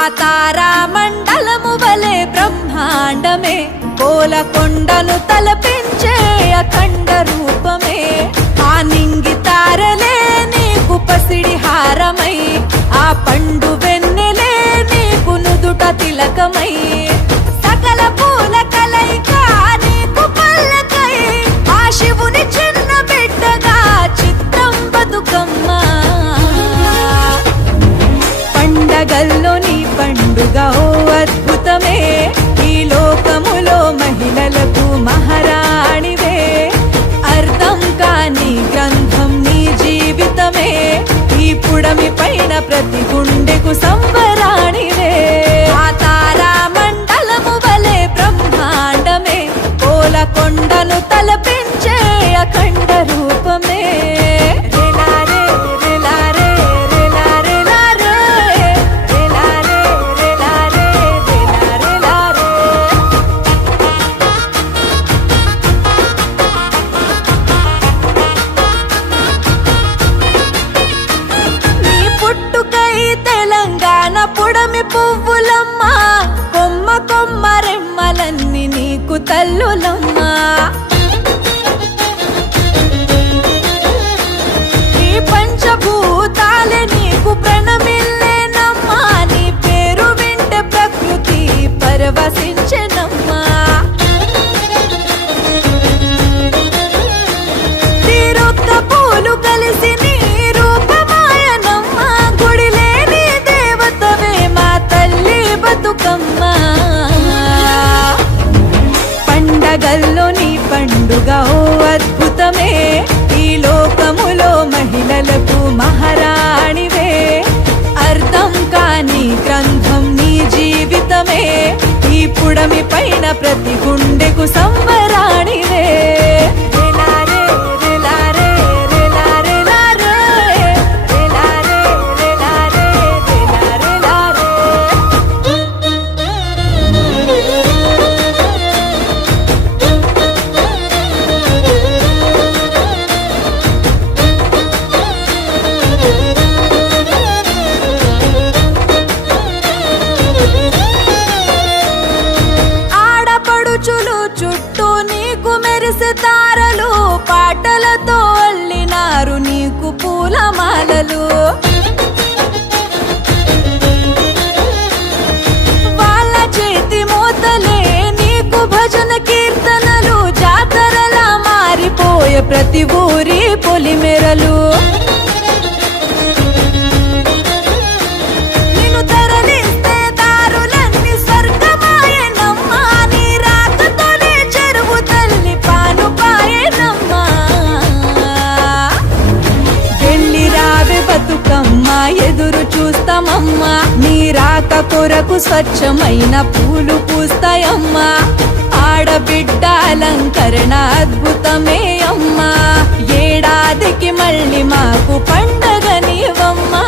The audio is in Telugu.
ఆ తారా మండలము వలె బ్రహ్మాండమే కోలకొండను తలపించే అఖండ రూపమే ఆ నింగి తారలే నీకు పసిడి హారమై ఆ పండు వెన్నెలే నీకు నుదుట తిలకమై సకల పూల కలయిక నీకు పల్లకై ఆ శివుని చిన్న బిడ్డగా చిత్రం బతుకమ్మ పండగల్లో నీ పండుగ ఓ అద్భుతమే ఈ లోకములో మహిళలకు మహారాణివే అర్థం కాని గ్రంథం నీ జీవితమే ఈ పుడమి పైన ప్రతి గుండెకు సంబరాణివే ఆ తారా మండలము వలె బ్రహ్మాండమే కోలకొండను తలపించే అఖండ రూపమే పుడమి పువ్వులమ్మ కొమ్మ కొమ్మ రెమ్మలన్నీ నీకు తల్లులమ్మ ఈ పంచభూతాలే నీకు ప్రణమిల్లేనమ్మా నీ పేరు వింటే ప్రకృతి పరవశించెనమ్మా తీరొక్క పూలు కలిసి నీ రూపమాయనమ్మా గుడిలే బతుకమ్మ పండగల్లో నీ పండుగ ఓ అద్భుతమే ఈ లోకములో మహిళలకు మహారాణివే అర్థం కాని గ్రంథం నీ జీవితమే ఈ పుడమి పైన ప్రతి గుండెకు సంబరాణివే చుట్టూ నీకు మెరిసే తారలు పాటలతో అల్లినారు నీకు పూలమాలలు వాళ్ళ చేతి మోతలే నీకు భజన కీర్తనలు జాతరలా మారిపోయే ప్రతి ఊరి పొలిమెరలు ఎదురు చూస్తామమ్మా నీ రాక కొరకు స్వచ్ఛమైన పూలు పూస్తాయమ్మా ఆడబిడ్డ అలంకరణ అద్భుతమే అమ్మా ఏడాదికి మళ్ళీ మాకు పండగ నీవమ్మా